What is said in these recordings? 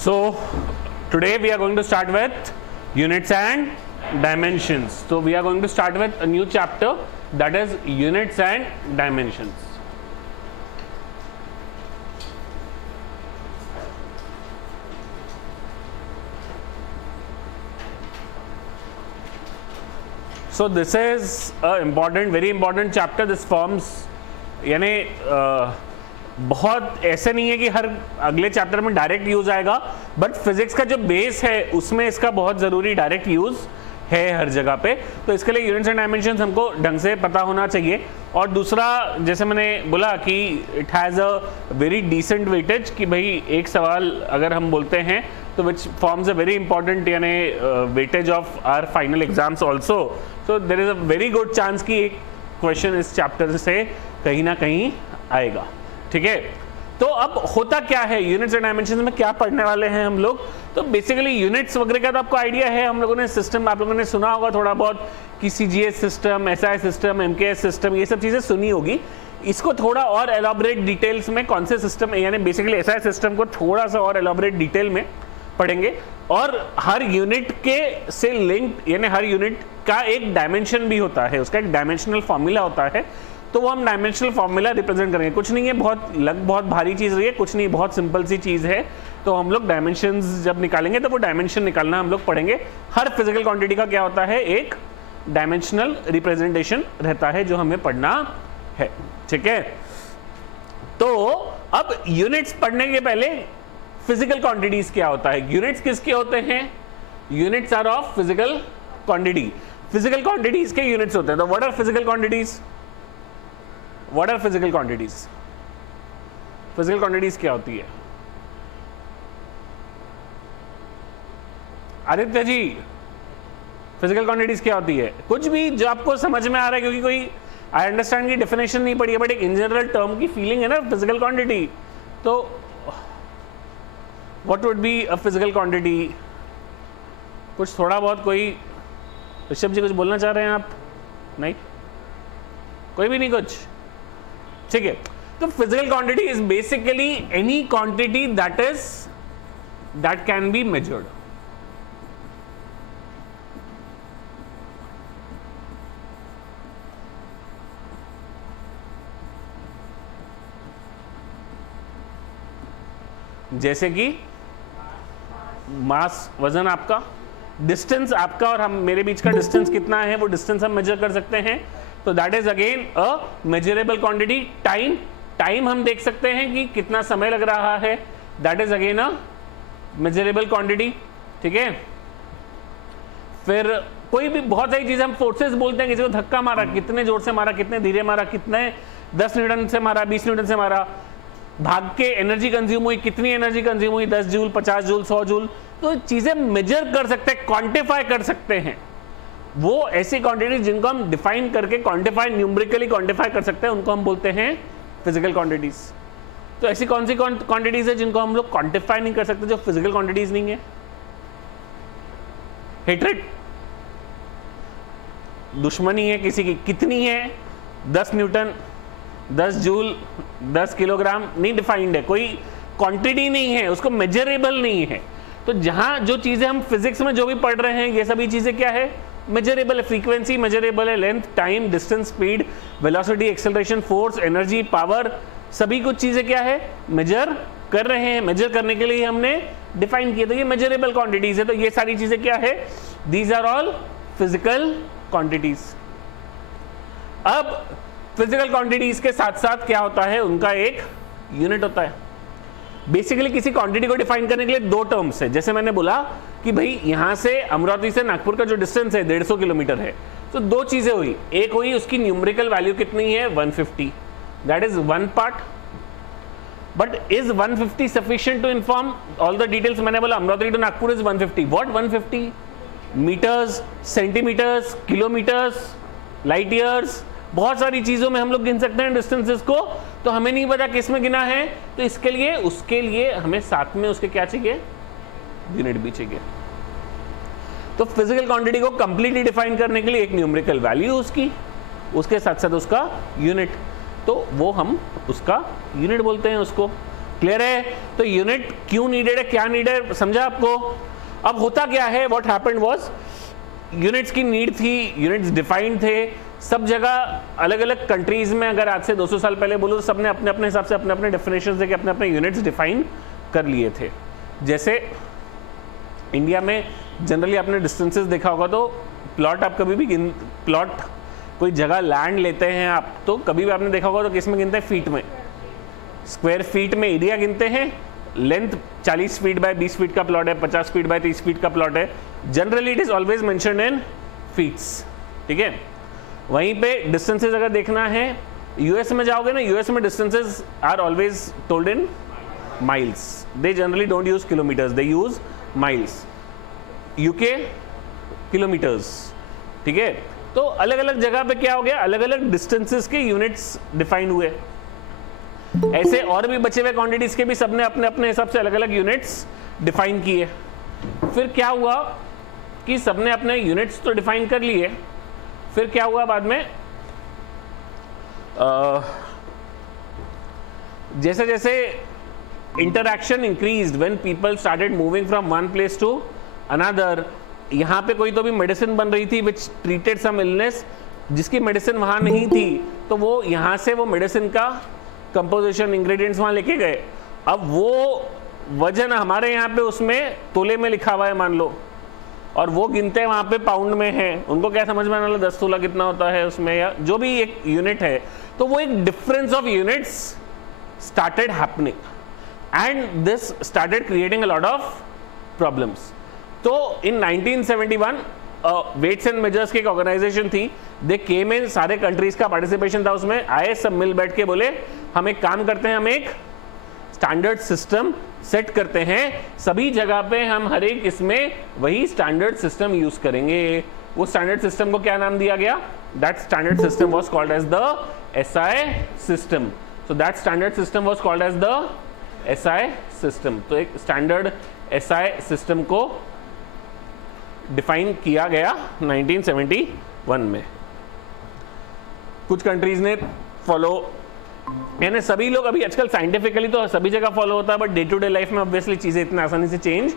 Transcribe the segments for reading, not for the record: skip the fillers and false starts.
So today we are going to start with units and dimensions. So we are going to start with a new chapter, that is units and dimensions. So this is a important, very important chapter. This forms यानी बहुत ऐसे नहीं है कि हर अगले chapter में direct use आएगा, but physics का जो बेस है उसमें इसका बहुत ज़रूरी डायरेक्ट यूज है हर जगह पे। तो इसके लिए यूनिट्स एंड डायमेंशंस हमको ढंग से पता होना चाहिए। और दूसरा, जैसे मैंने बोला कि it has a very decent weightage, कि भाई एक सवाल अगर हम बोलते हैं तो which forms a very important यानी weightage of our final exams also. So there is a very good chance कि एक क्वेश्चन इस चैप्टर से कहीं ना कहीं आएगा। ठीक है, तो अब होता क्या है यूनिट्स एंड डायमेंशंस में, क्या पढ़ने वाले हैं हम लोग। तो बेसिकली यूनिट्स वगैरह का तो आपको आइडिया है, हम लोगों ने सिस्टम आप लोगों ने सुना होगा थोड़ा बहुत कि CGS system, SI system, MKS system, ये सब चीज़ें सुनी होगी। इसको थोड़ा और एलॉबरेट डिटेल्स में कौन से सिस्टम यानी बेसिकली एसआई सिस्टम को थोड़ा सा और एलॉबरेट डिटेल में पढ़ेंगे। और हर यूनिट के से लिंक यानी हर यूनिट का एक डायमेंशन भी होता है, उसका एक डायमेंशनल फॉर्मूला होता है। तो वो हम डायमेंशनल फॉर्मूला रिप्रेजेंट करेंगे। कुछ नहीं है बहुत भारी चीज़ रही है, कुछ नहीं, बहुत सिंपल सी चीज़ है। तो हम लोग डायमेंशंस जब निकालेंगे तो वो डायमेंशन निकालना हम लोग पढ़ेंगे। हर फिजिकल क्वांटिटी का क्या होता है, एक डायमेंशनल रिप्रेजेंटेशन रहता है जो हमें पढ़ना है। ठीक है, तो अब यूनिट्स पढ़ने के पहले फिजिकल क्वांटिटीज क्या होता है। यूनिट्स किसके होते हैं, units are of physical quantity. Physical quantities के यूनिट्स होते हैं। तो what are physical quantities, what are physical quantities, physical quantities क्या होती है आदित्य जी, फिजिकल क्वांटिटीज क्या होती है। कुछ भी जो आपको समझ में आ रहा है, क्योंकि कोई आई अंडरस्टैंड की डेफिनेशन नहीं पड़ी है, बट एक इन जनरल टर्म की फीलिंग है ना फिजिकल क्वांटिटी। तो what would be a physical quantity, कुछ थोड़ा बहुत, कोई ऋषभ जी कुछ बोलना चाह रहे हैं आप, नहीं, कोई भी नहीं कुछ, ठीक है। तो physical quantity is basically any quantity that can be measured. जैसे कि मास, वजन आपका, डिस्टेंस आपका और हम मेरे बीच का डिस्टेंस कितना है, वो डिस्टेंस हम मेजर कर सकते हैं। तो that is again a measurable quantity. Time हम देख सकते हैं कि कितना समय लग रहा है, that is again a measurable quantity. ठीक है, फिर कोई भी बहुत सारी चीजें हम फोर्सेस बोलते हैं, किसी को धक्का मारा, कितने जोर से मारा, कितने धीरे मारा, कितने 10 न्यूटन से मारा, 20 न्यूटन से मारा, भाग के एनर्जी कंज्यूम हुई, कितनी एनर्जी कंज्यूम हुई, 10 जूल, 50 जूल, 100 जूल। तो चीजें मेजर कर सकते हैं, क्वांटिफाई कर सकते हैं। वो ऐसी क्वांटिटी जिनको हम डिफाइन करके क्वांटिफाई, न्यूमेरिकली क्वांटिफाई कर सकते हैं, उनको हम बोलते हैं फिजिकल क्वांटिटीज। तो ऐसी कौन सी क्वांटिटीज है जिनको हम लोग क्वांटिफाई नहीं कर सकते, जो फिजिकल क्वांटिटीज नहीं है। हेट्रेड, दुश्मनी है किसी की, कितनी है, 10 न्यूटन, 10 जूल, 10 किलोग्राम, नहीं डिफाइंड है, कोई क्वांटिटी नहीं है, उसको मेजरेबल नहीं है। तो जहां जो चीजें हम फिजिक्स में जो भी पढ़ रहे हैं, ये सभी चीजें क्या है, मेजरेबल है। फ्रीक्वेंसी मेजरेबल है, length, time, distance, speed, velocity, acceleration, force, energy, power, सभी कुछ चीजें क्या है, मेजर कर रहे हैं। मेजर करने के लिए हमने डिफाइन किया, तो ये मेजरेबल क्वांटिटीज है। तो ये सारी चीजें क्या है, these are all physical quantities. अब फिजिकल क्वांटिटीज के साथ साथ क्या होता है, उनका एक यूनिट होता है। बेसिकली किसी क्वांटिटी को डिफाइन करने के लिए दो टर्म्स है। जैसे मैंने बोला कि भाई यहां से अमरावती से नागपुर का जो डिस्टेंस है 150 किलोमीटर है, तो दो चीजें हुई। एक हुई उसकी न्यूमेरिकल वैल्यू कितनी है, 150, that is one part. But is 150 sufficient to inform all the details. मैंने बोला Amravati to Nagpur is 150, what 150 metres, centimetres, kilometres, light years, बहुत सारी चीजों में हम लोग गिन सकते हैं डिस्टेंसेस को। तो हमें नहीं पता किस में गिना है, तो इसके लिए उसके लिए हमें साथ में उसके क्या चाहिए, यूनिट भी चाहिए। तो फिजिकल क्वांटिटी को कंप्लीटली डिफाइन करने के लिए एक न्यूमेरिकल वैल्यू उसकी, उसके साथ साथ उसका यूनिट, तो वो हम उसका यूनिट बोलते हैं उसको। क्लियर है? तो यूनिट क्यों नीडेड है, क्या नीडेड है, समझा आपको? अब होता क्या है, व्हाट हैपेंड वाज यूनिट्स की नीड थी, यूनिट्स डिफाइंड थे सब जगह, अलग अलग कंट्रीज में। अगर आज से 200 साल पहले बोलो तो सबने अपने अपने हिसाब से अपने अपने डेफिनेशंस देके अपने अपने यूनिट्स डिफाइन कर लिए थे। जैसे इंडिया में जनरली आपने डिस्टेंसेस देखा होगा, तो प्लॉट आप कभी भी प्लॉट कोई जगह लैंड लेते हैं आप, तो कभी भी आपने देखा होगा तो किस में गिनते हैं, फीट में, स्क्वायर फीट में एरिया गिनते हैं। लेंथ 40 फीट बाय 20 फीट का प्लॉट है, 50 फीट बाय 30 फीट का प्लॉट है, generally it is always mentioned in feets, ठीक है। वहीं पे डिस्टेंसेस अगर देखना है, यूएस में जाओगे ना, यूएस में distances are always told in miles, they generally don't use kilometres, they use miles. UK kilometres, ठीक है। तो अलग अलग जगह पे क्या हो गया, अलग अलग डिस्टेंसेस के यूनिट्स डिफाइन हुए। ऐसे और भी बचे हुए क्वांटिटीज के भी सबने अपने अपने हिसाब से अलग अलग यूनिट्स डिफाइन किए। फिर क्या हुआ कि सबने अपने यूनिट्स तो डिफाइन कर लिए, फिर क्या हुआ बाद में, जैसे जैसे interaction increased, when people started moving from one place to another, यहाँ पे कोई तो भी मेडिसिन बन रही थी विच ट्रीटेड सम इलनेस, जिसकी मेडिसिन वहां नहीं थी, तो वो यहाँ से वो मेडिसिन का कंपोजिशन इंग्रेडिएंट्स वहां लेके गए। अब वो वजन हमारे यहाँ पे उसमें तोले में लिखा हुआ है मान लो, और वो गिनते हैं वहां पे पाउंड में है, उनको क्या समझ में आने वाला 10 तोला कितना होता है उसमें, या जो भी एक यूनिट है। तो वो एक difference of units started happening and this started creating a lot of problems. तो इन 1971 वेट्स एंड मेजर्स की एक ऑर्गेनाइजेशन थी, दे केम इन, सारे कंट्रीज का पार्टिसिपेशन था उसमें, आए सब मिल बैठ के बोले हम एक काम करते हैं, हम एक स्टैंडर्ड सिस्टम सेट करते हैं, सभी जगह पे हम हर एक इसमें वही स्टैंडर्ड सिस्टम यूज करेंगे। वो स्टैंडर्ड सिस्टम को क्या नाम दिया गया, that standard system was called as the SI system. So that standard system was called as the SI system. तो एक स्टैंडर्ड एसआई सिस्टम को डिफाइन किया गया 1971 में। कुछ कंट्रीज ने फॉलो, यानी सभी लोग अभी आजकल साइंटिफिकली तो सभी जगह फॉलो होता है, but day to day life में ऑब्वियसली चीजें इतनी आसानी से चेंज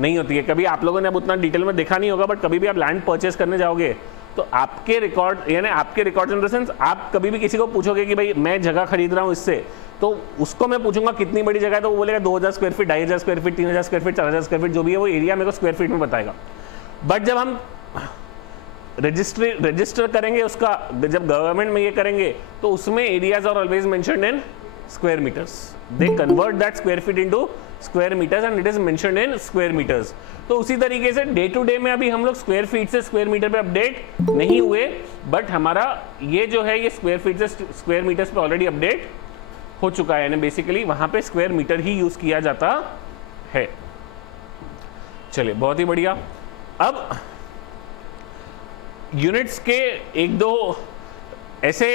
नहीं होती है। कभी आप लोगों ने अब उतना डिटेल में देखा नहीं होगा, बट कभी भी आप लैंड परचेस करने जाओगे तो आपके रिकॉर्ड, यानी आपके रिकॉर्ड इन द सेंस, आप कभी भी किसी को पूछोगे कि भाई मैं जगह खरीद रहा हूँ इससे, तो उसको मैं पूछूंगा कितनी बड़ी जगह है, तो वो बोलेगा 2000 square feet, 2500 square feet, 3000 square feet, 4000 square feet, जो भी है वो एरिया मेरे को स्क्वायर फीट में बताएगा। बट जब हम रजिस्टर करेंगे उसका, जब गवर्नमेंट में ये करेंगे, तो उसमें areas are always mentioned in square metres, they convert that square feet into square metres and it is mentioned in square metres. तो उसी तरीके से डे टू डे में अभी हम लोग स्क्वायर फीट से स्क्वायर मीटर पे अपडेट नहीं हुए, बट हमारा ये जो है ये स्क्वायर फीट से स्क्वायर मीटर्स पे ऑलरेडी अपडेट हो चुका है, यानी बेसिकली वहां पे स्क्वायर मीटर ही यूज किया जाता है। चलिए बहुत ही बढ़िया। अब यूनिट्स के एक दो ऐसे,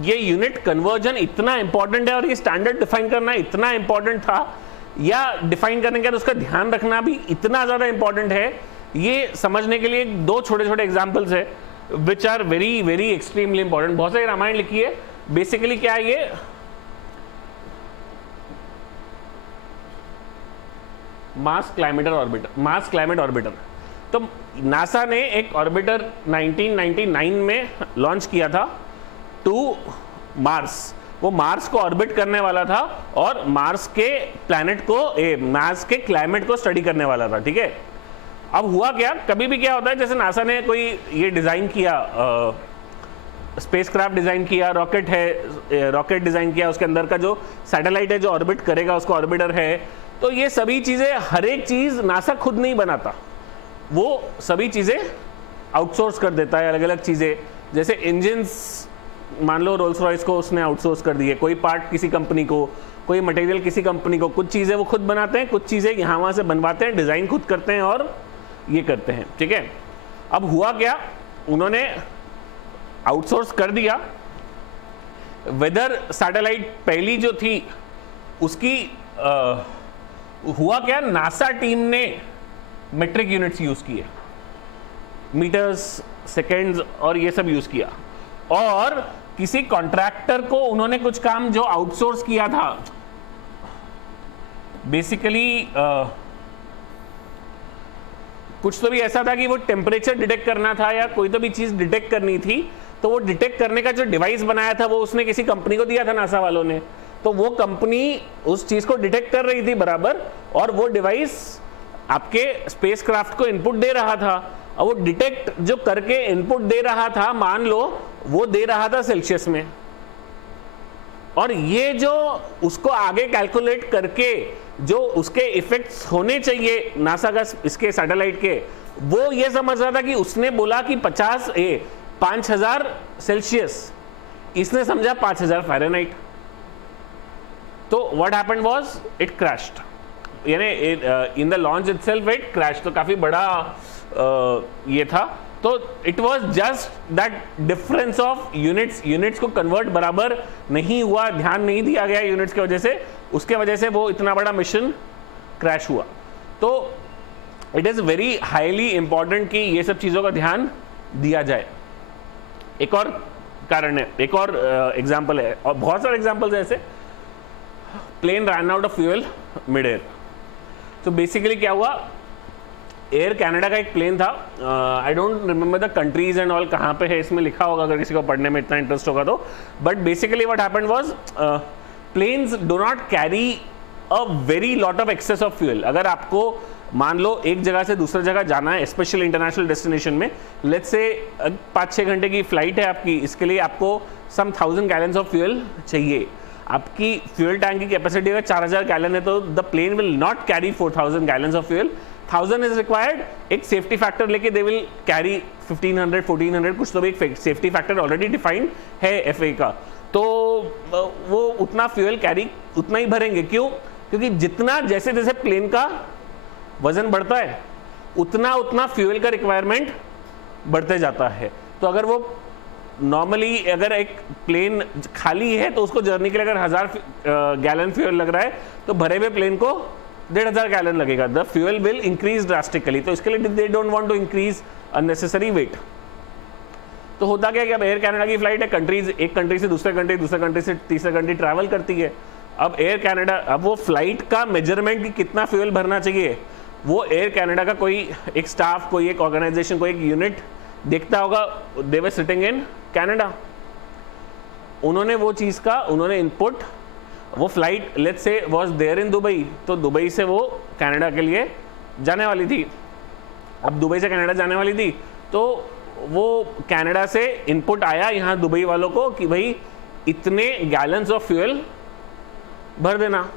ये यूनिट कन्वर्जन इतना इंपॉर्टेंट है और ये स्टैंडर्ड डिफाइन करना इतना इंपॉर्टेंट था, या डिफाइन करने के बाद उसका ध्यान रखना भी इतना ज्यादा इंपॉर्टेंट है, ये समझने के लिए दो छोटे छोटे एग्जांपल्स है which are very very extremely important. बहुत सारी रामायण लिखी है, बेसिकली क्या है ये, मार्स क्लाइमेट ऑर्बिटर। तो नासा ने एक ऑर्बिटर 1999 में लॉन्च किया था टू मार्स। वो मार्स को ऑर्बिट करने वाला था और मार्स के प्लैनेट को, मार्स के क्लाइमेट को स्टडी करने वाला था, ठीक है। अब हुआ क्या, कभी भी क्या होता है, जैसे नासा ने कोई ये डिजाइन किया, स्पेसक्राफ्ट डिजाइन किया, रॉकेट है, रॉकेट डिजाइन किया, उसके अंदर का जो सैटेलाइट है जो ऑर्बिट करेगा उसको ऑर्बिटर है, तो ये सभी चीजें, हर एक चीज नासा खुद नहीं बनाता, वो सभी चीजें आउटसोर्स कर देता है, अलग अलग चीजें। जैसे इंजिन्स मान लो रोल्स रॉयस को उसने आउटसोर्स कर दिए, कोई पार्ट किसी कंपनी को, कोई मटेरियल किसी कंपनी को, कुछ चीजें वो खुद बनाते हैं, कुछ चीजें यहाँ वहां से बनवाते हैं, डिजाइन खुद करते हैं और ये करते हैं, ठीक है। अब हुआ क्या, उन्होंने आउटसोर्स कर दिया। वेदर सैटेलाइट पहली जो थी उसकी हुआ क्या, नासा टीम ने मेट्रिक यूनिट्स यूज किए, मीटर्स, सेकेंड्स और ये सब यूज किया, और किसी कॉन्ट्रैक्टर को उन्होंने कुछ काम जो आउटसोर्स किया था, बेसिकली कुछ तो भी ऐसा था कि वो टेम्परेचर डिटेक्ट करना था या कोई तो भी चीज डिटेक्ट करनी थी, तो वो डिटेक्ट करने का जो डिवाइस बनाया था वो उसने किसी कंपनी को दिया था, नासा वालों ने। तो वो कंपनी उस चीज को डिटेक्ट कर रही थी बराबर, और वो डिवाइस आपके स्पेसक्राफ्ट को इनपुट दे रहा था। और वो डिटेक्ट जो करके इनपुट दे रहा था, मान लो वो दे रहा था सेल्सियस में, और ये जो उसको आगे कैलकुलेट करके जो उसके इफेक्ट्स होने चाहिए नासा का इसके सैटेलाइट के, वो ये समझ रहा था कि उसने बोला कि 5000 सेल्सियस, इसने समझा 5000 फ़ारेनहाइट। तो what happened was it crashed, यानी in the launch itself it crash. तो काफी बड़ा ये था। तो it was just that difference of units को कन्वर्ट बराबर नहीं हुआ, ध्यान नहीं दिया गया यूनिट्स की वजह से, उसके वजह से वो इतना बड़ा मिशन क्रैश हुआ। तो it is very highly important कि ये सब चीजों का ध्यान दिया जाए। एक और कारण है, एक और एग्जाम्पल है, और बहुत सारे एग्जाम्पल्स है ऐसे। Plane run out of fuel mid air. तो बेसिकली क्या हुआ, एयर कनाडा का एक प्लेन था, I don't remember the countries and all, कहाँ पे है इसमें लिखा होगा अगर किसी को पढ़ने में इतना इंटरेस्ट होगा तो। But basically what happened was, planes do not carry a very lot of excess of fuel. अगर आपको मान लो एक जगह से दूसरी जगह जाना है, स्पेशल इंटरनेशनल डेस्टिनेशन में, लेट्स से 5-6 घंटे की फ्लाइट है आपकी, इसके लिए आपको सम 1000 गैलन्स ऑफ फ्यूल चाहिए। आपकी फ्यूल टैंक की कैपेसिटी अगर 4000 गैलन है तो the plane will not carry 4000 gallons of fuel, 1000 is required. एक सेफ्टी फैक्टर लेके दे विल कैरी 1500 1400, कुछ तो भी एक सेफ्टी फैक्टर ऑलरेडी डिफाइंड है एफए का। तो वो उतना फ्यूल कैरी उतना ही भरेंगे। क्यों? क्योंकि जितना जैसे जैसे प्लेन का वजन बढ़ता है उतना उतना फ्यूल का रिक्वायरमेंट बढ़ते जाता है। तो अगर वो नॉर्मली अगर एक प्लेन खाली है तो उसको जर्नी के लिए अगर 1000 गैलन फ्यूल लग रहा है तो भरे हुए प्लेन को 1500 गैलन लगेगा। The fuel will increase drastically. तो इसके लिए they don't want to increase unnecessary weight. तो होता क्या है कि अब एयर कनाडा की फ्लाइट है, कंट्रीज, एक कंट्री से दूसरे कंट्री से तीसरे कंट्री ट्रैवल करती है। अब एयर कनाडा, अब वो फ्लाइट का मेजरमेंट कि कितना फ्यूल भरना चाहिए वो एयर कनाडा का कोई एक स्टाफ, कोई एक ऑर्गेनाइजेशन, कोई एक यूनिट देखता होगा। दे वर सिटिंग इन कनाडा, उन्होंने वो चीज़ का उन्होंने इनपुट, वो flight let's say was there in Dubai, तो दुबई से वो कनाडा के लिए जाने वाली थी। अब दुबई से कनाडा जाने वाली थी तो वो कनाडा से इनपुट आया यहाँ दुबई वालों को कि भाई इतने गैलन्स ऑफ फ्यूल भर देना।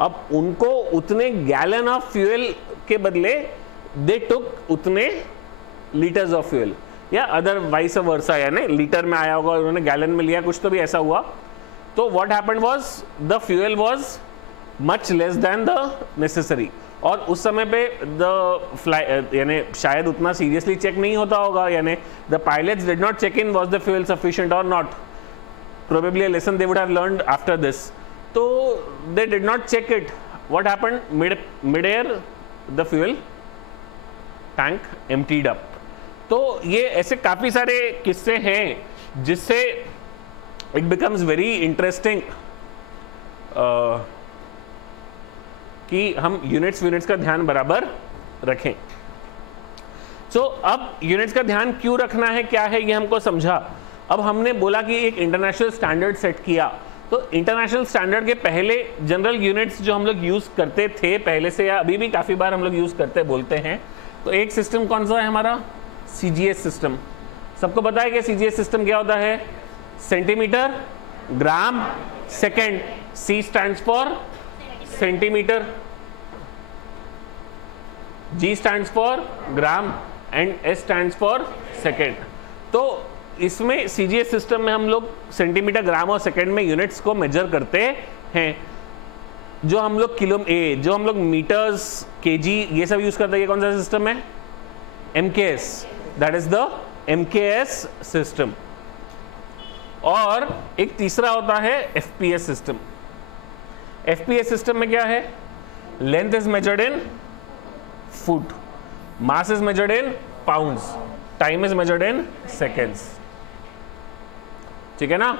अब उनको उतने गैलन ऑफ फ्यूल के बदले दे टुक उतने लीटर्स ऑफ फ्यूल, या अदर वाइस वर्सा, यानी लीटर में आया होगा उन्होंने गैलन में लिया, कुछ तो भी ऐसा हुआ। तो what happened was the fuel was much less than the necessary. और उस समय पे द यानी शायद उतना सीरियसली चेक नहीं होता होगा, यानी the pilots did not check in was the fuel sufficient और not, probably a lesson they would have learned after this. तो they did not check it. What happened, mid air the fuel tank emptied up. तो ये ऐसे काफी सारे किस्से हैं जिससे इट बिकम्स वेरी इंटरेस्टिंग कि हम यूनिट्स का ध्यान बराबर रखें। सो अब यूनिट्स का ध्यान क्यों रखना है, क्या है, ये हमको समझा। अब हमने बोला कि एक इंटरनेशनल स्टैंडर्ड सेट किया। तो इंटरनेशनल स्टैंडर्ड के पहले जनरल यूनिट्स जो हम लोग यूज करते थे पहले से, या अभी भी काफी बार हम लोग यूज करते बोलते हैं, तो एक सिस्टम कौन सा है हमारा, सीजीएस सिस्टम। सबको पता है कि सीजीएस सिस्टम क्या होता है, centimetre, gram, second. C stands for centimetre, G stands for gram and S stands for second. तो इसमें सीजीएस सिस्टम में हम लोग सेंटीमीटर, ग्राम और सेकेंड में यूनिट्स को मेजर करते हैं। जो हम लोग जो हम लोग मीटर्स, केजी, ये सब यूज करते हैं। ये कौन सा सिस्टम है, MKS, that is the MKS system. और एक तीसरा होता है एफपीएस सिस्टम। एफपीएस सिस्टम में क्या है, length is measured in foot, mass is measured in pounds, time is measured in seconds. ठीक है ना।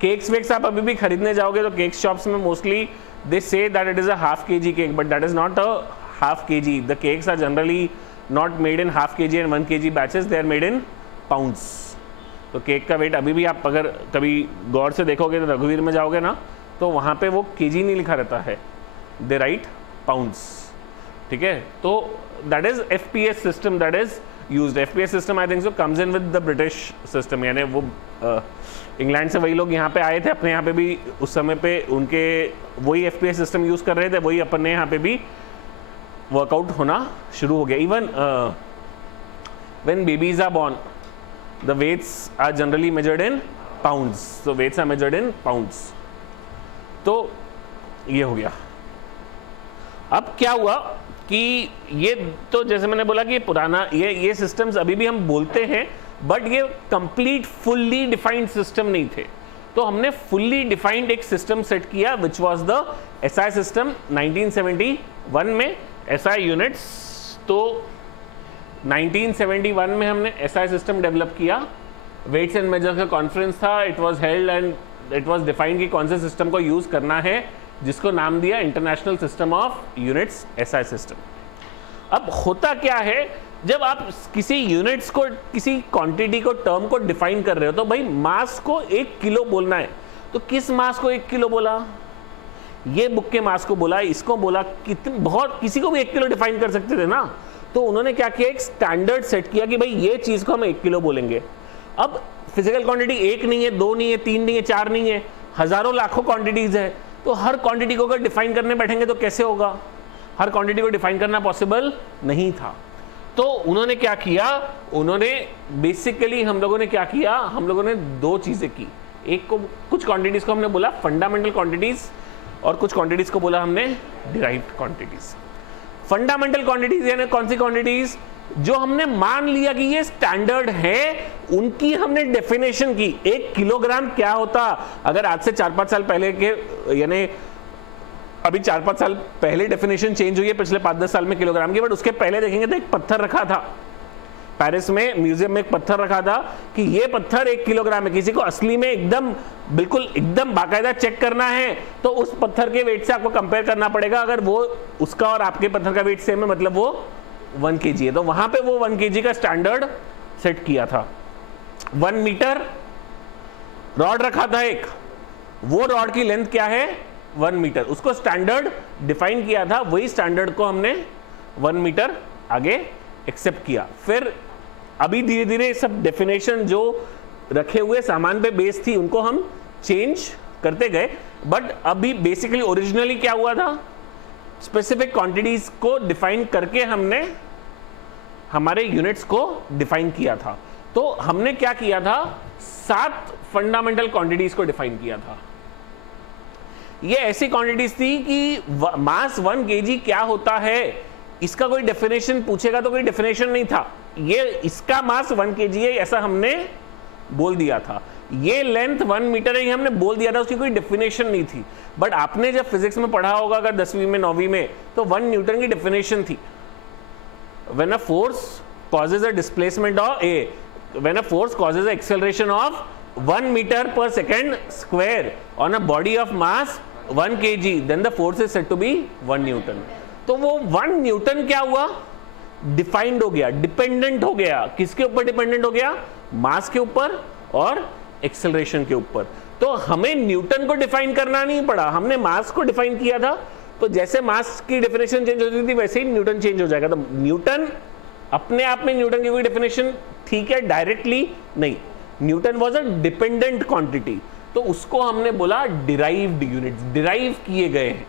केक्स वेक्स आप अभी भी खरीदने जाओगे तो केक शॉप्स में mostly they say that it is a half kg cake, but that is not a half kg. The cakes are generally not made in half kg and 1 kg batches, they are made in pounds. तो cake का wait अभी भी आप अगर कभी गौर से देखोगे तो रघुवीर में जाओगे ना, तो वहाँ पे वो केजी नहीं लिखा रहता है, दे राइट पाउंड्स, ठीक है. तो that is FPS system that is used. FPS system I think so comes in with the British system, यानी वो इंग्लैंड से वही लोग यहाँ पे आए थे, अपने यहाँ पे भी उस समय पे उनके वही FPS सिस्टम यूज़ कर रहे थे, वही अपने यहाँ पे भी वर्कआउट होना शुरू हो गया. Even when babies are born the weights are generally measured in pounds, so weights are measured in pounds. तो ये हो गया. अब क्या हुआ कि ये तो जैसे मैंने बोला कि पुराना ये सिस्टम्स अभी भी हम बोलते हैं, बट ये कंप्लीट फुल्ली डिफाइंड सिस्टम नहीं थे. तो हमने फुल्ली डिफाइंड एक सिस्टम सेट किया which was the SI system 1971 में. SI यूनिट्स, तो 1971 में हमने SI सिस्टम डेवलप किया. वेट्स एंड मेजर्स का कॉन्फ्रेंस था, it was held and it was defined कि कौन से सिस्टम को यूज करना है, जिसको नाम दिया international system of units, SI system. अब होता क्या है, जब आप किसी यूनिट्स को, किसी क्वांटिटी को, टर्म को डिफाइन कर रहे हो, तो भाई मास को 1 किलो बोलना है. तो किस मास को 1 किलो बोला? ये बुक के मास को बोला, इसको बोला, बहुत किसी को भी 1 किलो डिफाइन कर सकते थे ना. तो उन्होंने क्या किया, एक स्टैंडर्ड सेट किया कि भाई ये चीज को हम 1 किलो बोलेंगे. अब फिजिकल क्वांटिटी 1 नहीं है, 2 नहीं है, 3 नहीं है, 4 नहीं है, हजारों लाखों क्वांटिटीज है. तो हर क्वांटिटी को अगर डिफाइन करने बैठेंगे तो कैसे होगा? हर क्वांटिटी को डिफाइन करना पॉसिबल नहीं था. तो उन्होंने क्या किया, उन्होंने बेसिकली हम लोगों ने क्या किया, हम लोगों ने 2 चीजें की. एक को, कुछ क्वांटिटीज को हमने बोला फंडामेंटल क्वांटिटीज, और कुछ क्वांटिटीज को बोला हमने डिराइव्ड क्वांटिटीज. फंडामेंटल क्वांटिटीज यानी कौन सी क्वांटिटीज? जो हमने मान लिया कि ये स्टैंडर्ड है, उनकी हमने डेफिनेशन की. 1 किलोग्राम क्या होता? अगर आज से 4-5 साल पहले के, यानी अभी 4-5 साल पहले डेफिनेशन चेंज हुई है, पिछले 5-10 साल में किलोग्राम की, बट उसके पहले देखेंगे तो एक पत्थर रखा था पेरिस में, म्यूजियम में एक पत्थर रखा था कि ये पत्थर 1 किलोग्राम है. किसी को असली में एकदम बिल्कुल एकदम बाकायदा चेक करना है तो उस पत्थर के वेट से आपको कंपेयर करना पड़ेगा. अगर वो उसका और आपके पत्थर का वेट सेम है, मतलब वो 1 kg है. तो वहां पे वो 1 kg का स्टैंडर्ड सेट किया था. 1 मीटर रॉड रखा था एक, वो रॉड की लेंथ क्या है? 1 मीटर. उसको स्टैंडर्ड डिफाइन किया था, वही स्टैंडर्ड को हमने 1 मीटर आगे एक्सेप्ट किया. फिर अभी धीरे धीरे सब डेफिनेशन जो रखे हुए सामान पे बेस थी उनको हम चेंज करते गए. बट अभी बेसिकली ओरिजिनली क्या हुआ था, स्पेसिफिक क्वांटिटीज को डिफाइन करके हमने हमारे यूनिट्स को डिफाइन किया था. तो हमने क्या किया था, 7 फंडामेंटल क्वांटिटीज को डिफाइन किया था. ये ऐसी क्वांटिटीज थी कि मास 1 kg क्या होता है, इसका कोई डेफिनेशन पूछेगा तो कोई डेफिनेशन नहीं था. ये इसका मास 1 kg है ऐसा हमने बोल दिया था. ये लेंथ 1 मीटर है ये हमने बोल दिया था, उसकी कोई डेफिनेशन नहीं थी. बट आपने जब फिजिक्स में पढ़ा होगा अगर 10वीं में 9वीं में, तो 1 न्यूटन की डेफिनेशन थी. When a force causes a displacement of when a force causes a acceleration of 1 metre per second square on a body of mass 1 kg, then the force is said to be 1 Newton. तो वो 1 Newton क्या हुआ, defined हो गया, dependent हो गया. किसके ऊपर डिपेंडेंट हो गया? मास के ऊपर और एक्सेलरेशन के ऊपर. तो हमें न्यूटन को डिफाइन करना नहीं पड़ा, हमने मास को डिफाइन किया था. तो जैसे मास की डेफिनेशन चेंज होती थी वैसे ही न्यूटन चेंज हो जाएगा. तो न्यूटन अपने आप में, न्यूटन की कोई डेफिनेशन ठीक है डायरेक्टली नहीं, Newton was a dependent quantity. तो उसको हमने बोला डिराइव्ड यूनिट्स, डिराइव किए गए हैं.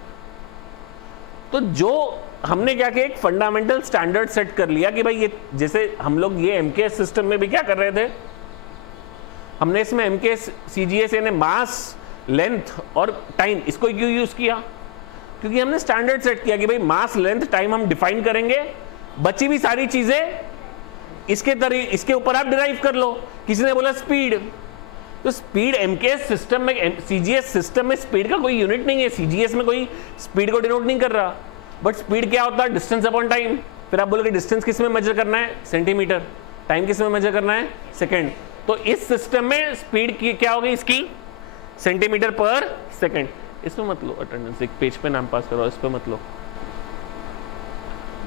तो जो हमने क्या किया, एक फंडामेंटल स्टैंडर्ड सेट कर लिया कि भाई ये, जैसे हम लोग ये MKS सिस्टम में भी क्या कर रहे थे, हमने इसमें MKS CGS यानी मास, लेंथ और टाइम, इसको क्यों यूज किया? क्योंकि हमने स्टैंडर्ड सेट किया कि भाई मास, लेंथ, टाइम हम डिफाइन करेंगे, बची भी सारी चीजें इसके ऊपर आप डिराइव कर लो. किसी ने बोला स्पीड, तो स्पीड MKS सिस्टम में, CGS सिस्टम में स्पीड का कोई यूनिट नहीं है. CGS में कोई स्पीड को डिनोट नहीं कर रहा. बट स्पीड क्या होता है? Distance upon time. फिर आप बोलोगे डिस्टेंस किस में मेजर करना है? सेंटीमीटर. टाइम किस में मेजर करना है? सेकंड. तो इस सिस्टम में स्पीड की क्या होगी इसकी? सेंटीमीटर पर सेकंड. इसमें मत लो अटेंडेंस, एक पेज पे नाम पास करो, इस पे मत लो।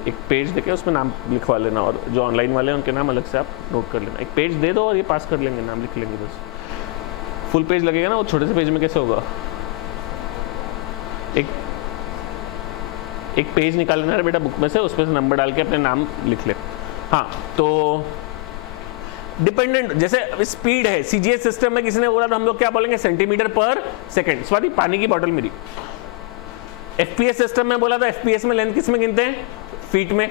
एक पेज देके उसमें नाम लिखवा लेना, और जो ऑनलाइन वाले हैं उनके नाम अलग से आप नोट कर लेना। एक पेज दे दो और ये पास कर लेंगे, नाम लिख लेंगे बस। फुल पेज लगेगा ना, वो छोटे से पेज में कैसे होगा? एक पेज निकाल लेना बेटा बुक में से, उसमें से नंबर डाल के अपने नाम लिख ले। हाँ, तो डिपेंडेंट जैसे स्पीड है, सीजीएस सिस्टम में किसी ने बोला तो हम लोग क्या बोलेंगे? सेंटीमीटर पर सेकंड। स्वाति पानी की बोतल मेरी। एफपीएस सिस्टम में बोला था, एफपीएस में लेंथ किस में गिनते हैं? फीट में।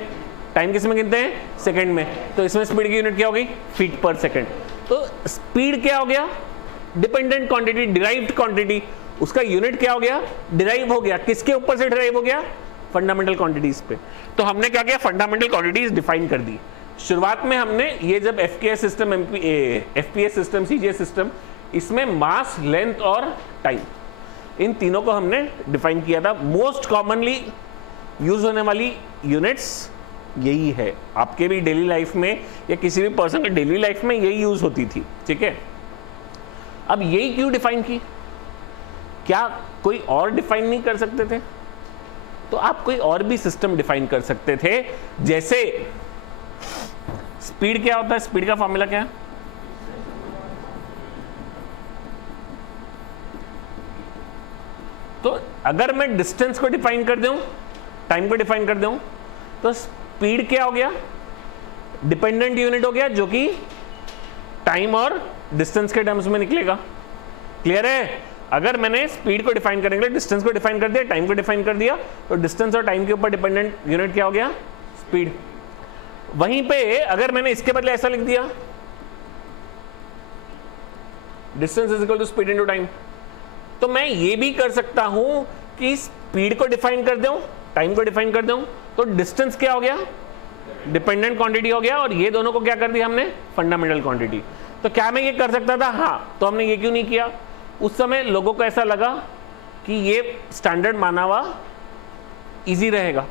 टाइम किस में गिनते हैं? सेकंड में। तो इसमें स्पीड की यूनिट क्या हो गई? फीट पर सेकंड। तो स्पीड क्या हो गया? Dependent quantity, derived quantity. उसका यूनिट क्या हो गया? डिराइव हो गया। किसके ऊपर से डिराइव हो गया? फंडामेंटल क्वांटिटीज पे। तो हमने क्या किया? फंडामेंटल क्वांटिटीज डिफाइन कर दी। शुरुआत में हमने ये जब FKS system, FPS system, CGS system, इसमें मास, लेंथ और टाइम, इन तीनों को हमने डिफाइन किया था। मोस्ट कॉमनली यूज होने वाली यूनिट्स यही है। आपके भी डेली लाइफ में या किसी भी पर्सन के डेली लाइफ में यही यूज होती थी, ठीक है। अब यही क्यों डिफाइन की? क्या कोई और डिफाइन नहीं कर सकते थे? तो आप कोई और भी सिस्टम डिफाइन कर सकते थे। जैसे स्पीड क्या होता है? स्पीड का फॉर्मूला क्या है? तो अगर मैं डिस्टेंस को डिफाइन कर दूं, टाइम को डिफाइन कर दूं, तो स्पीड क्या हो गया? डिपेंडेंट यूनिट हो गया, जो कि टाइम और डिस्टेंस के टर्म्स में निकलेगा। क्लियर है? अगर मैंने स्पीड को डिफाइन करने के लिए डिस्टेंस को डिफाइन कर दिया, टाइम को डिफाइन कर दिया, तो डिस्टेंस और टाइम के ऊपर डिपेंडेंट यूनिट क्या हो गया? स्पीड। वहीं पे अगर मैंने इसके बदले ऐसा लिख दिया, distance is equal to speed into time, तो मैं ये भी कर सकता हूं कि स्पीड को डिफाइन कर दूं, टाइम को डिफाइन कर दूं, तो डिस्टेंस क्या हो गया? डिपेंडेंट क्वांटिटी हो गया, और ये दोनों को क्या कर दिया हमने? Fundamental quantity. तो क्या मैं ये कर सकता था? हाँ। तो हमने ये क्यों नहीं किया? उस समय लोगों को ऐसा लगा कि ये स्टैंडर्ड माना हुआ इजी रहेगा,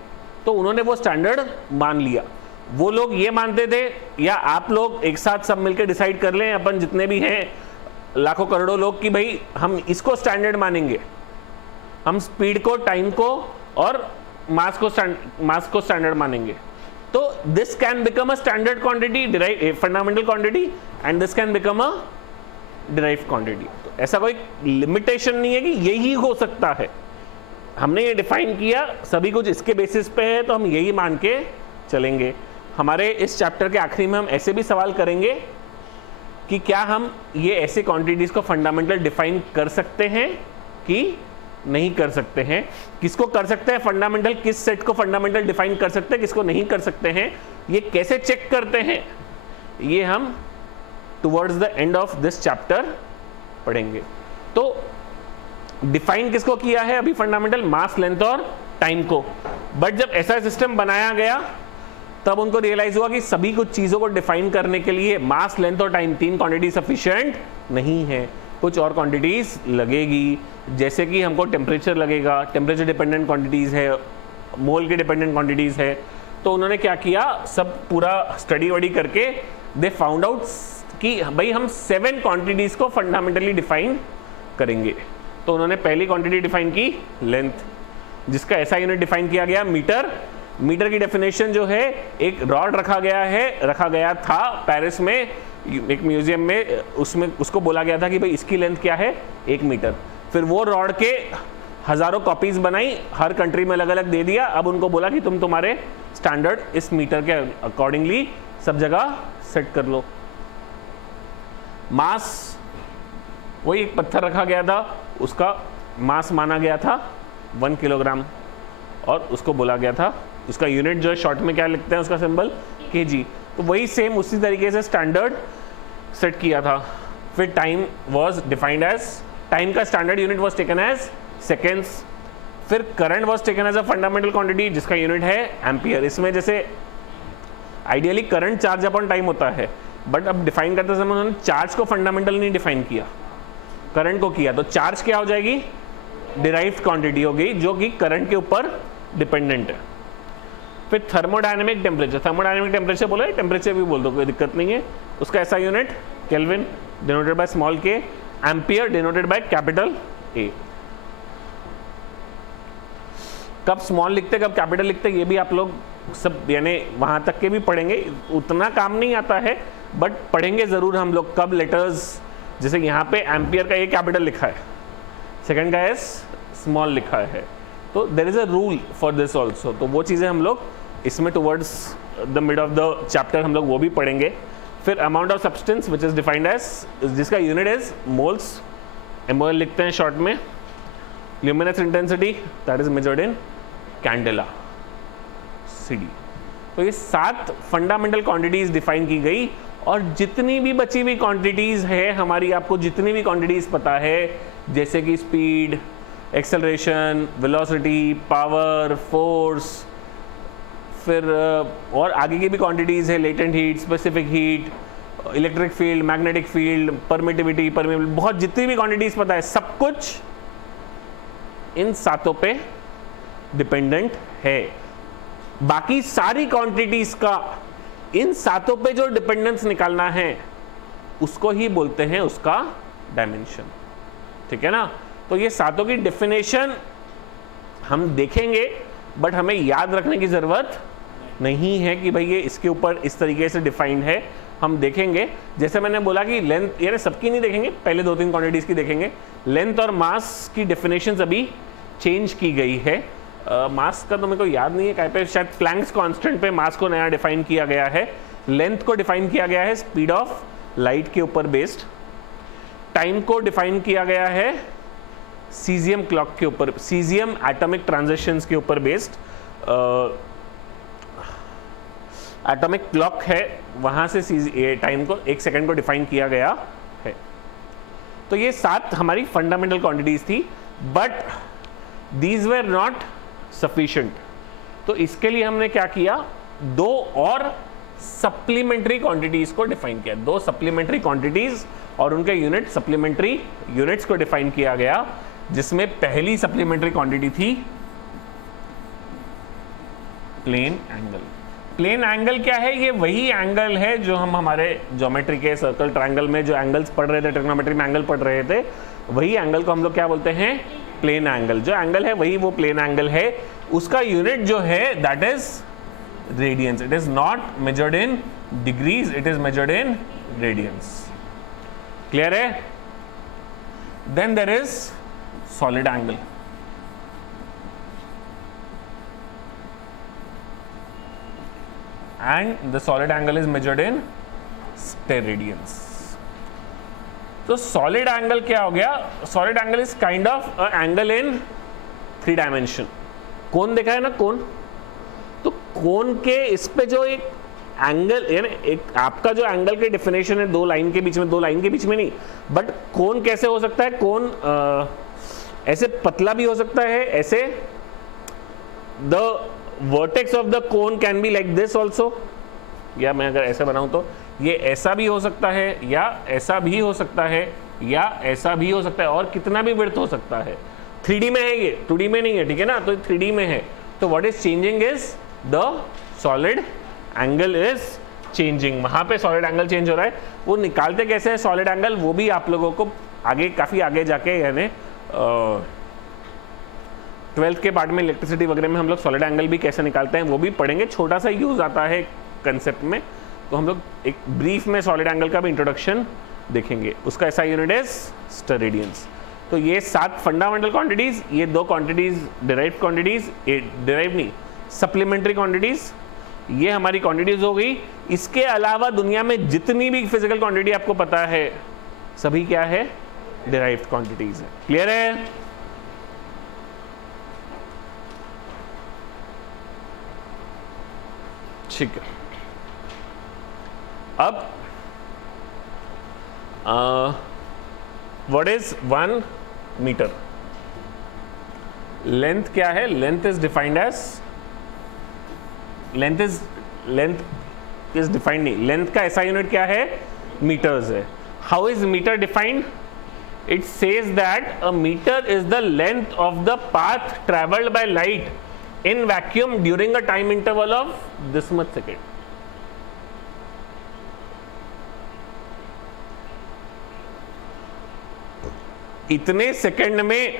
तो उन्होंने वो स्टैंडर्ड मान लिया। वो लोग ये मानते थे, या आप लोग एक साथ सब मिलकर डिसाइड कर लें, अपन जितने भी हैं लाखों करोड़ों लोग, कि भाई हम इसको स्टैंडर्ड मानेंगे, हम स्पीड को, टाइम को और मास को स्टैंडर्ड मानेंगे। तो this can become a standard quantity, fundamental quantity, and this can become a derived quantity. तो ऐसा कोई लिमिटेशन नहीं है कि यही हो सकता है। हमने ये डिफाइन किया, सभी कुछ इसके बेसिस पे है, तो हम यही मान के चलेंगे। हमारे इस चैप्टर के आखिरी में हम ऐसे भी सवाल करेंगे कि क्या हम ये ऐसे क्वांटिटीज को फंडामेंटल डिफाइन कर सकते हैं कि नहीं कर सकते हैं। किसको कर सकते हैं फंडामेंटल, किस सेट को फंडामेंटल डिफाइन कर सकते हैं, किसको नहीं कर सकते हैं, ये कैसे चेक करते हैं, ये हम towards the end of this chapter पढ़ेंगे। तो डिफाइन किसको किया है अभी? फंडामेंटल, मास, लेंथ और टाइम को। बट जब ऐसा सिस्टम बनाया गया तब उनको रियलाइज हुआ कि सभी कुछ चीजों को डिफाइन करने के लिए मास, लेंथ और टाइम, तीन क्वांटिटी सफिशिएंट नहीं है, कुछ और क्वांटिटीज लगेगी। जैसे कि हमको टेम्परेचर लगेगा, टेम्परेचर डिपेंडेंट क्वांटिटीज है, मोल के डिपेंडेंट क्वांटिटीज है। तो उन्होंने क्या किया, सब पूरा स्टडी वडी करके दे फाउंड आउट कि भाई हम 7 क्वांटिटीज को फंडामेंटली डिफाइन करेंगे। तो उन्होंने पहली क्वांटिटी डिफाइन की लेंथ, जिसका ऐसा यूनिट डिफाइन किया गया मीटर। मीटर की डेफिनेशन जो है, एक रॉड रखा गया था पेरिस में एक म्यूजियम में, उसमें उसको बोला गया था कि भाई इसकी लेंथ क्या है? 1 मीटर। फिर वो रॉड के हजारों कॉपीज बनाई, हर कंट्री में अलग अलग दे दिया। अब उनको बोला कि तुम तुम्हारे स्टैंडर्ड इस मीटर के अकॉर्डिंगली सब जगह सेट कर लो। मास, वही एक पत्थर रखा गया था, उसका मास माना गया था 1 किलोग्राम, और उसको बोला गया था, उसका यूनिट जो है शॉर्ट में क्या लिखते हैं, उसका सिंबल केजी। तो वही सेम उसी तरीके से स्टैंडर्ड सेट किया था। फिर time was defined as, time का standard unit was taken as seconds. फिर current was taken as a fundamental quantity, जिसका यूनिट है एम्पियर। इसमें जैसे ideally current charge upon time होता है, बट अब डिफाइन करते समय उन्होंने चार्ज को फंडामेंटल नहीं डिफाइन किया, करंट को किया। तो चार्ज क्या हो जाएगी? डिराइव्ड क्वांटिटी होगी, जो कि करंट के ऊपर डिपेंडेंट है। फिर थर्मोडायनेमिक टेम्परेचर, थर्मोडायनेमिक टेम्परेचर बोला, टेम्परेचर भी बोल दो, कोई दिक्कत नहीं है। उसका ऐसा unit kelvin, denoted by small K, ampere denoted by capital A. कब स्मॉल लिखते कब कैपिटल लिखते ये भी आप लोग सब यानी वहां तक के भी पढ़ेंगे, उतना काम नहीं आता है बट पढ़ेंगे जरूर हम लोग कब लेटर्स, जैसे यहाँ पे एम्पियर का ये कैपिटल लिखा है, सेकंड का एस स्मॉल लिखा है, तो there is a rule for this also, तो वो चीज़ें हम लोग इसमें towards the mid of the chapter हम लोग वो भी पढ़ेंगे। फिर amount of substance which is defined as, जिसका यूनिट इज मोल्स, MOL लिखते हैं शॉर्ट में। Luminous intensity that is measured in candela, CD। तो ये 7 फंडामेंटल क्वांटिटीज डिफाइन की गई, और जितनी भी बची हुई क्वांटिटीज है हमारी, आपको जितनी भी क्वांटिटीज पता है जैसे कि speed, acceleration, velocity, power, force, फिर और आगे की भी क्वांटिटीज है, latent heat, specific heat, electric field, magnetic field, permittivity, permeable, बहुत जितनी भी क्वांटिटीज पता है सब कुछ इन 7 पे डिपेंडेंट है। बाकी सारी क्वांटिटीज का इन 7 पे जो डिपेंडेंस निकालना है उसको ही बोलते हैं उसका डायमेंशन, ठीक है ना। तो ये 7 की डेफिनेशन हम देखेंगे, बट हमें याद रखने की जरूरत नहीं है कि भाई ये इसके ऊपर इस तरीके से डिफाइंड है, हम देखेंगे। जैसे मैंने बोला कि लेंथ, यानी सबकी नहीं देखेंगे, पहले 2-3 क्वांटिटीज की देखेंगे। लेंथ और मास की डेफिनेशंस अभी चेंज की गई है। मास का तो मेरे को याद नहीं है कहीं पे, शायद प्लैंक्स कांस्टेंट पे मास को नया डिफाइन किया गया है। लेंथ को डिफाइन किया गया है स्पीड ऑफ लाइट के ऊपर बेस्ड। टाइम को डिफाइन किया गया है सीजियम क्लॉक के ऊपर, सीजियम एटॉमिक ट्रांजिशंस के ऊपर बेस्ड। एटॉमिक क्लॉक है, वहां से टाइम को 1 सेकंड को डिफाइन किया गया है। तो ये 7 हमारी फंडामेंटल क्वांटिटीज थी, but these were not sufficient. तो इसके लिए हमने क्या किया, 2 और सप्लीमेंट्री क्वांटिटीज को डिफाइन किया। 2 सप्लीमेंट्री क्वांटिटीज और उनके यूनिट, सप्लीमेंट्री यूनिट्स को डिफाइन किया गया, जिसमें पहली सप्लीमेंट्री क्वांटिटी थी प्लेन एंगल। प्लेन एंगल क्या है, ये वही एंगल है जो हम हमारे ज्योमेट्री के सर्कल, ट्रायंगल में जो एंगल्स पढ़ रहे थे, ट्रिग्नोमेट्री में एंगल पढ़ रहे थे, वही एंगल को हम लोग क्या बोलते हैं, प्लेन एंगल। जो एंगल है वही वो प्लेन एंगल है। उसका यूनिट जो है that is radians. It is not measured in degrees, it is measured in radians. Clear है? Then there is solid angle. And the solid angle is measured in steradians. तो solid angle क्या हो गया? Solid angle is kind of a angle in 3 dimension. कोन देखा है ना, कोन? तो कोन के इस पे जो एक एंगल, यानी एक आपका जो एंगल के डेफिनेशन है 2 लाइन के बीच में, 2 लाइन के बीच में नहीं, बट कोन कैसे हो सकता है? कोन ऐसे पतला भी हो सकता है, ऐसे the vertex of the cone can be like this also, या मैं अगर ऐसे बनाऊं तो ये ऐसा भी हो सकता है, या ऐसा भी हो सकता है, या ऐसा भी हो सकता है, और कितना भी विड्थ हो सकता है। 3D में है ये, 2D में नहीं है, ठीक है ना। तो 3D में है, तो what is changing is the solid angle is changing. वहां पे सॉलिड एंगल चेंज हो रहा है। वो निकालते कैसे है सॉलिड एंगल, वो भी आप लोगों को आगे, काफी आगे जाके, यानी 12th के पार्ट में इलेक्ट्रिसिटी वगैरह में हम लोग सॉलिड एंगल भी कैसे निकालते हैं वो भी पढ़ेंगे। छोटा सा यूज आता है कंसेप्ट में, तो हम लोग एक ब्रीफ में सॉलिड एंगल का भी इंट्रोडक्शन देखेंगे। उसका ऐसा यूनिट है स्टेरेडियंस। तो ये 7 फंडामेंटल क्वांटिटीज, ये 2 क्वांटिटीज डिराइव्ड क्वांटिटीज, डिराइव नहीं सप्लीमेंट्री क्वांटिटीज, ये हमारी क्वांटिटीज हो गई। इसके अलावा दुनिया में जितनी भी फिजिकल क्वांटिटी आपको पता है सभी क्या है, डिराइव्ड क्वांटिटीज है। क्लियर है? ठीक है। अब व्हाट इज 1 मीटर? लेंथ क्या है? Length is defined as, length is defined नहीं, लेंथ का ऐसा यूनिट क्या है, मीटर्स है। How is metre defined? It says that a metre is the length of the path travelled by light in vacuum during a time interval of this much second. इतने second में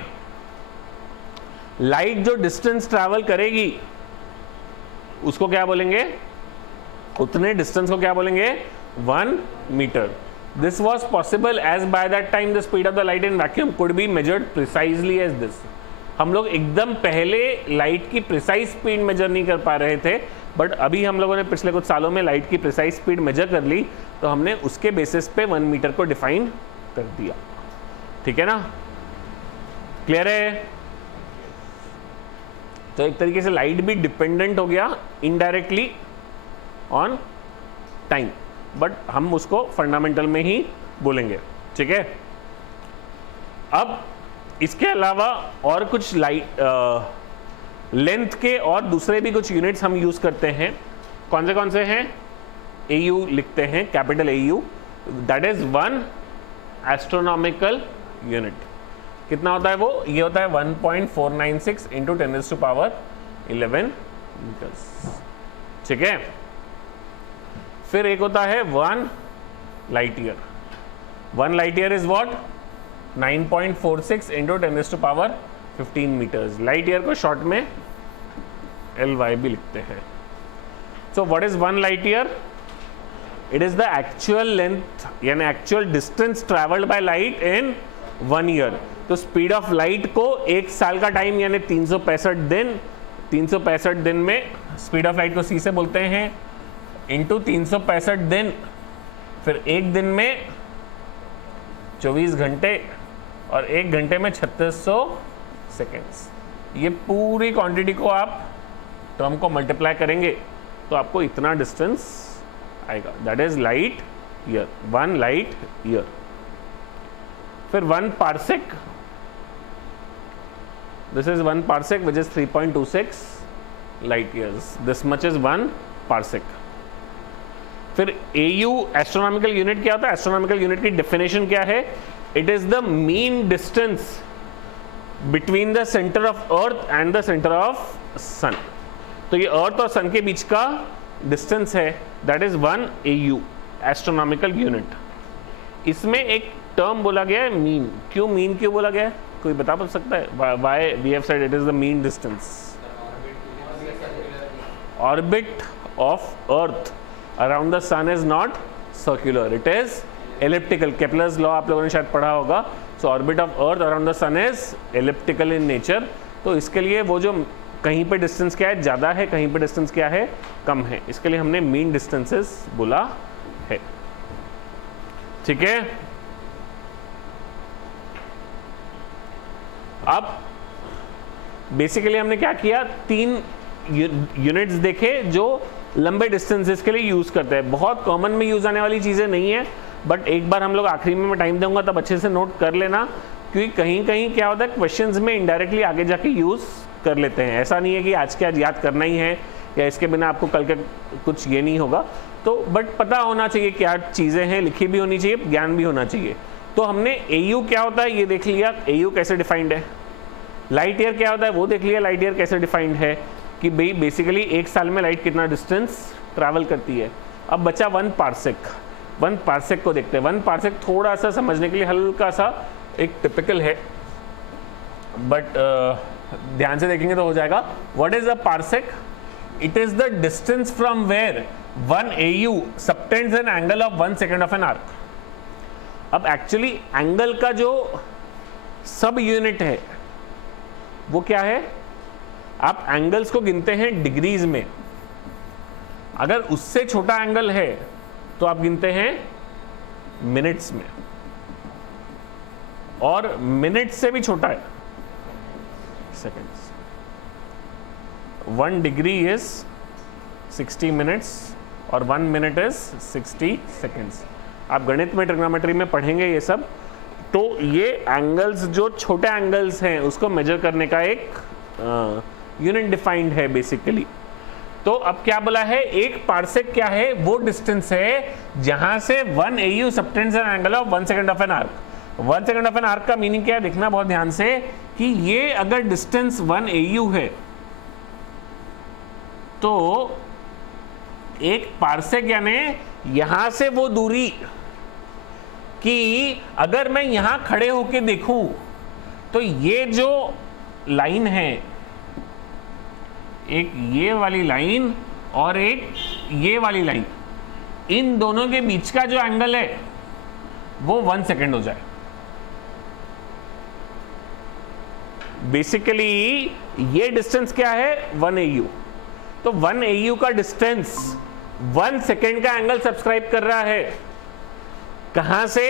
light जो distance travel करेगी उसको क्या बोलेंगे, उतने distance को क्या बोलेंगे, 1 metre. This was possible as by that time the speed of the light in vacuum could be measured precisely as this. हम लोग एकदम पहले लाइट की प्रिसाइज स्पीड मेजर नहीं कर पा रहे थे, बट अभी हम लोगों ने पिछले कुछ सालों में लाइट की प्रिसाइज स्पीड मेजर कर ली, तो हमने उसके बेसिस पे 1 मीटर को डिफाइन कर दिया। ठीक है ना, क्लियर है? तो एक तरीके से लाइट भी डिपेंडेंट हो गया इनडायरेक्टली ऑन टाइम, बट हम उसको फंडामेंटल में ही बोलेंगे। ठीक है, अब इसके अलावा और कुछ लाइट लेंथ के और दूसरे भी कुछ यूनिट्स हम यूज करते हैं। कौन से हैं? AU लिखते हैं, capital AU, that is 1 astronomical unit. कितना होता है वो? ये होता है 1.496 इंटू 10⁻11 मीटर्स। ठीक है, फिर एक होता है 1 light year. 1 light year is what? 9.46 into 10⁻15 metres. Light year को शॉर्ट में LY भी लिखते हैं। So what is 1 light year? It is the actual length यानी actual distance travelled by light in 1 year. तो स्पीड ऑफ लाइट को एक साल का टाइम यानी 365 दिन, 365 दिन में स्पीड ऑफ लाइट को C से बोलते हैं, इंटू 365 दिन, फिर एक दिन में 24 घंटे और एक घंटे में 3600 सेकेंड्स। ये पूरी क्वांटिटी को आप टर्म को मल्टीप्लाई करेंगे तो आपको इतना डिस्टेंस आएगा, that is light year, 1 light year. फिर 1 parsec, this is 1 parsec which is 3.26 light years, this much is 1 parsec. फिर AU एस्ट्रोनॉमिकल यूनिट क्या होता है? एस्ट्रोनॉमिकल यूनिट की डेफिनेशन क्या है? It is the mean distance between the centre of earth and the centre of sun. तो ये अर्थ और सन के बीच का डिस्टेंस है, that is 1 AU astronomical unit. इसमें एक टर्म बोला गया है मीन। क्यों मीन क्यों बोला गया है? कोई बता सकता है? Why we have said it is the mean distance? Orbit of earth around the sun is not circular, it is elliptical. Kepler's law आप लोगों ने शायद पढ़ा होगा। So orbit of earth around the sun is elliptical in nature. तो इसके लिए वो जो कहीं पे डिस्टेंस क्या है, ज़्यादा है, कहीं पे डिस्टेंस क्या है, कम है, इसके लिए हमने मीन डिस्टेंसेस बोला है। ठीक है, अब बेसिकली हमने क्या किया, 3 यूनिट्स देखे जो लंबे डिस्टेंसेस के लिए यूज करते हैं। बहुत कॉमन में यूज आने वाली चीजें नहीं है, बट एक बार हम लोग आखिरी में मैं टाइम दूंगा तब अच्छे से नोट कर लेना, क्योंकि कहीं कहीं क्या होता है क्वेश्चंस में इनडायरेक्टली आगे जाके यूज कर लेते हैं। ऐसा नहीं है कि आज के आज याद करना ही है या इसके बिना आपको कल के कुछ ये नहीं होगा। तो बट पता होना चाहिए क्या चीजें हैं, लिखी भी होनी चाहिए, ज्ञान भी होना चाहिए। तो हमने AU क्या होता है ये देख लिया, AU कैसे डिफाइंड है। लाइट ईयर क्या होता है वो देख लिया, लाइट ईयर कैसे डिफाइंड है कि भाई बेसिकली एक साल में लाइट कितना डिस्टेंस ट्रैवल करती है। अब बचा 1 पार्सेक। 1 पार्सेक को देखते हैं। 1 पार्सेक थोड़ा सा समझने के लिए हल्का सा एक टिपिकल है, बट ध्यान से देखेंगे तो हो जाएगा। What is a parsec? It is the distance from where 1 AU subtends an angle of 1 second of an arc. अब एक्चुअली एंगल का जो सब यूनिट है वो क्या है? आप एंगल्स को गिनते हैं डिग्रीज में। अगर उससे छोटा एंगल है तो आप गिनते हैं मिनट्स में, और मिनट से भी छोटा है सेकेंड्स। 1 डिग्री इज 60 मिनट्स और 1 मिनट इज 60 सेकेंड्स। आप गणित में ट्रिग्नोमेट्री में पढ़ेंगे ये सब। तो ये एंगल्स जो छोटे एंगल्स हैं उसको मेजर करने का एक यूनिट डिफाइंड है बेसिकली। तो अब क्या बोला है, एक पार्सेक क्या है? वो डिस्टेंस है जहां से 1 AU subtends an angle of 1 second of an arc. 1 second of an arc का मीनिंग क्या है देखना बहुत ध्यान से, कि ये अगर डिस्टेंस 1 AU है तो एक पार्सेक यानी यहां से वो दूरी, कि अगर मैं यहां खड़े होके देखूं तो ये जो लाइन है, एक ये वाली लाइन और एक ये वाली लाइन, इन दोनों के बीच का जो एंगल है वो 1 सेकेंड हो जाए। बेसिकली ये डिस्टेंस क्या है 1 AU, तो 1 AU का डिस्टेंस 1 सेकेंड का एंगल सब्सक्राइब कर रहा है। कहां से,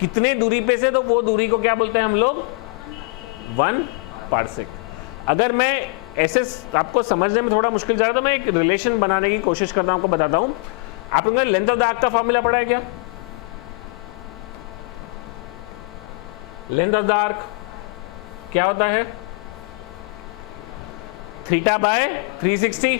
कितने दूरी पे से, तो वो दूरी को क्या बोलते हैं हम लोग 1 पार्सेक। अगर मैं ऐसे आपको समझने में थोड़ा मुश्किल जा रहा है तो मैं एक रिलेशन बनाने की कोशिश करता हूं, आपको बताता हूं। आप लोगों ने लेंथ ऑफ द आर्क का फॉर्मूला पढ़ा है क्या? लेंथ ऑफ द आर्क क्या होता है? Theta by 360।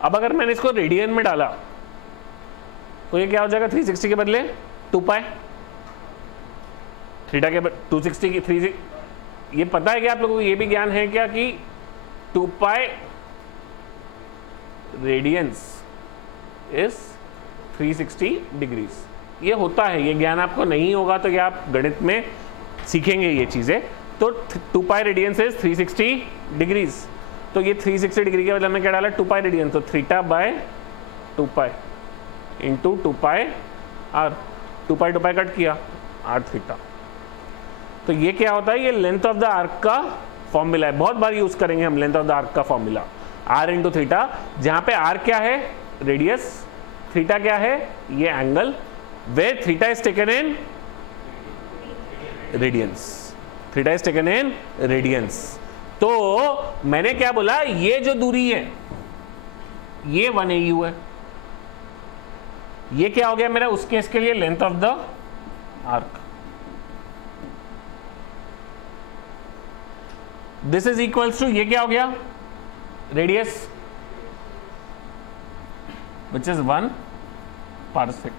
अब अगर मैंने इसको रेडियन में डाला तो ये क्या हो जाएगा 360 के बदले 2 पाई, थीटा के 260 की 3, ये पता है क्या आप लोगों को, ये भी ज्ञान है क्या कि 2 पाई रेडियंस इज 360 डिग्रीज। ये होता है, ये ज्ञान आपको नहीं होगा तो क्या आप गणित में सीखेंगे ये चीजें। तो 2 पाई रेडियंस इज 360 डिग्रीज, तो ये 360 डिग्री के बदले में क्या डाला 2 पाई रेडियन, तो theta by 2 pi into 2 pi R, 2 pi cut किया आर थीटा। तो ये क्या होता है, ये लेंथ ऑफ द आर्क का फॉर्मूला है, बहुत बार यूज करेंगे हम लेंथ ऑफ द आर्क का फॉर्मूला, आर इंटू थीटा, जहां पे आर क्या है रेडियस, थीटा क्या है ये angle, where theta is taken in radians, theta is taken in radians. तो मैंने क्या बोला, ये जो दूरी है ये 1 AU है, ये क्या हो गया मेरा उस केस के लिए length of the arc. This is equals to, ये क्या हो गया radius which is 1 parsec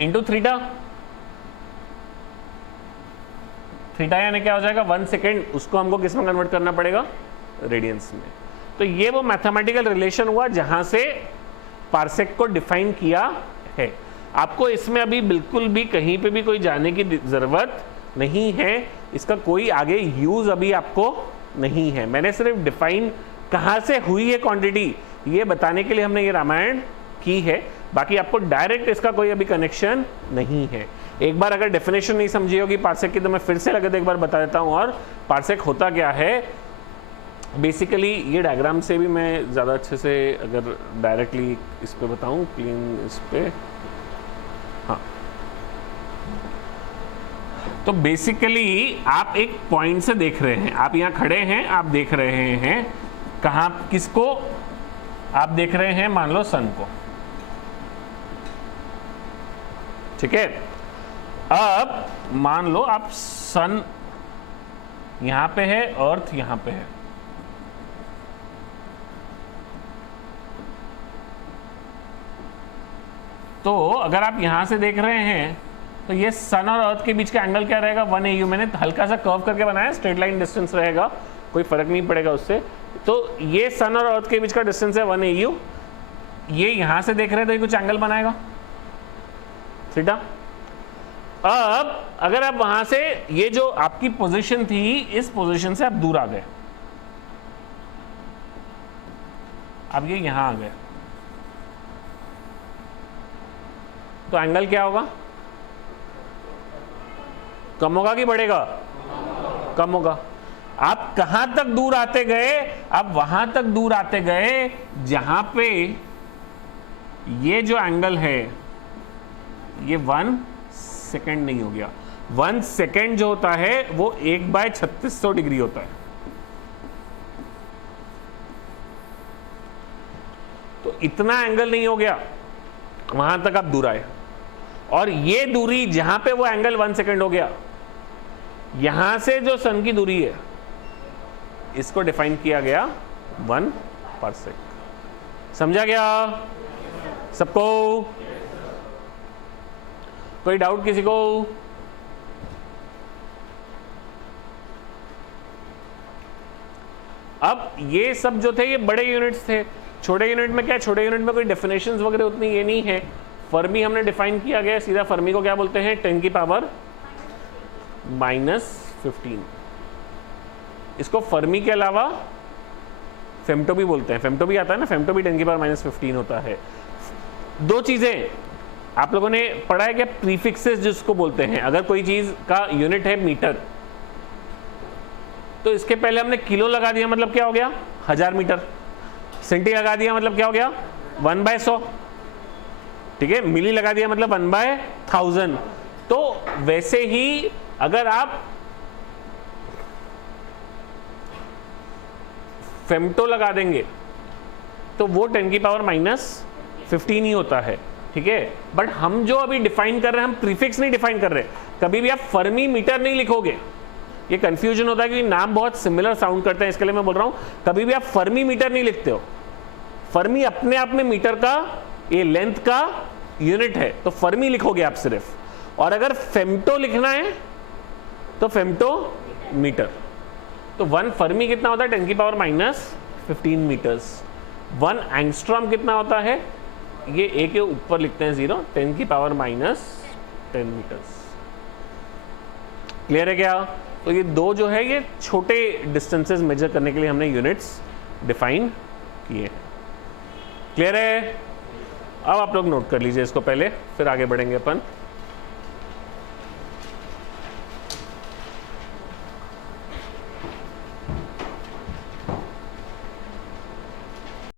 into theta, theta यानी क्या हो जाएगा 1 सेकेंड, उसको हमको किस में कन्वर्ट करना पड़ेगा रेडियंस में। तो ये वो मैथमेटिकल रिलेशन हुआ जहां से पार्सेक को डिफाइन किया है। आपको इसमें अभी बिल्कुल भी कहीं पे भी कोई जाने की जरूरत नहीं है, इसका कोई आगे यूज अभी आपको नहीं है। मैंने सिर्फ डिफाइन कहां से हुई है क्वांटिटी ये बताने के लिए हमने ये रामायण की है, बाकी आपको डायरेक्ट इसका कोई अभी कनेक्शन नहीं है। एक बार अगर डेफिनेशन नहीं समझी होगी पार्सेक की तो मैं फिर से लगे तो एक बार बता देता हूं। और पार्सेक होता क्या है बेसिकली, ये डायग्राम से भी मैं ज़्यादा अच्छे से अगर डायरेक्टली इस पे बताऊं, क्लीन इस पे, हाँ, तो बेसिकली आप एक पॉइंट से देख रहे हैं, आप यहाँ खड़े हैं, आप देख रहे हैं कहाँ, किसको आप देख रहे हैं, मान लो सन को, ठीक है। अब मान लो आप सन यहां पे है, अर्थ यहां पे है, तो अगर आप यहां से देख रहे हैं तो ये सन और अर्थ के बीच का एंगल क्या रहेगा 1 AU। मैंने हल्का सा कर्व करके बनाया, स्ट्रेट लाइन डिस्टेंस रहेगा, कोई फर्क नहीं पड़ेगा उससे। तो ये सन और अर्थ के बीच का डिस्टेंस है 1 AU। ये यहां से देख रहे हैं तो ये कुछ एंगल बनाएगा थीटा। अब अगर आप वहां से, ये जो आपकी पोजीशन थी, इस पोजीशन से आप दूर आ गए, अब ये यहां आ गए, तो एंगल क्या होगा, कम होगा कि बढ़ेगा, कम होगा। आप कहां तक दूर आते गए, आप वहां तक दूर आते गए जहां पे ये जो एंगल है ये 1 सेकेंड नहीं हो गया। 1 सेकेंड जो होता है वो 1/3600 डिग्री होता है। तो इतना एंगल नहीं हो गया, वहां तक आप दूर आए, और ये दूरी जहां पे वो एंगल 1 सेकेंड हो गया, यहां से जो सन की दूरी है इसको डिफाइन किया गया 1 पार्सेक। समझा गया सबको? कोई डाउट किसी को? अब ये सब जो थे ये बड़े यूनिट्स थे, छोटे यूनिट में क्या, छोटे यूनिट में कोई डेफिनेशंस वगैरह उतनी ये नहीं है, फर्मी हमने डिफाइन किया गया, सीधा फर्मी को क्या बोलते हैं, 10 की पावर -15। इसको फर्मी के अलावा फेम्टो भी बोलते हैं, फेम्टो भी आता है ना, फेम्टो भी 10 की पावर -15 होता है। दो चीजें आप लोगों ने पढ़ा है क्या, प्रीफिक्सेस जिसको बोलते हैं, अगर कोई चीज का यूनिट है मीटर, तो इसके पहले हमने किलो लगा दिया मतलब क्या हो गया 1000 मीटर, सेंटी लगा दिया मतलब क्या हो गया 1/100, ठीक है, मिली लगा दिया मतलब 1/1000। तो वैसे ही अगर आप फेम्टो लगा देंगे तो वो 10 की पावर -15 ही होता है, ठीक है। बट हम जो अभी डिफाइन कर रहे हैं, हम प्रीफिक्स नहीं डिफाइन कर रहे। कभी भी आप फर्मी मीटर नहीं लिखोगे, ये कंफ्यूजन होता है क्योंकि नाम बहुत सिमिलर साउंड करते हैं, इसके लिए मैं बोल रहा हूं कभी भी आप फर्मी मीटर नहीं लिखते हो। फर्मी अपने आप में मीटर का ये लेंथ का यूनिट है, तो फर्मी लिखोगे आप सिर्फ। और अगर फेम्टो लिखना है तो फेम्टो मीटर। तो 1 फर्मी कितना होता है 10 की पावर -15 मीटर्स। 1 एंगस्ट्रॉम कितना होता है, ये ए के ऊपर लिखते हैं 0, 10 की पावर -10 मीटर्स। क्लियर है क्या? तो ये दो जो है ये छोटे डिस्टेंसेस मेजर करने के लिए हमने यूनिट्स डिफाइन किए। क्लियर है? अब आप लोग नोट कर लीजिए इसको पहले, फिर आगे बढ़ेंगे अपन।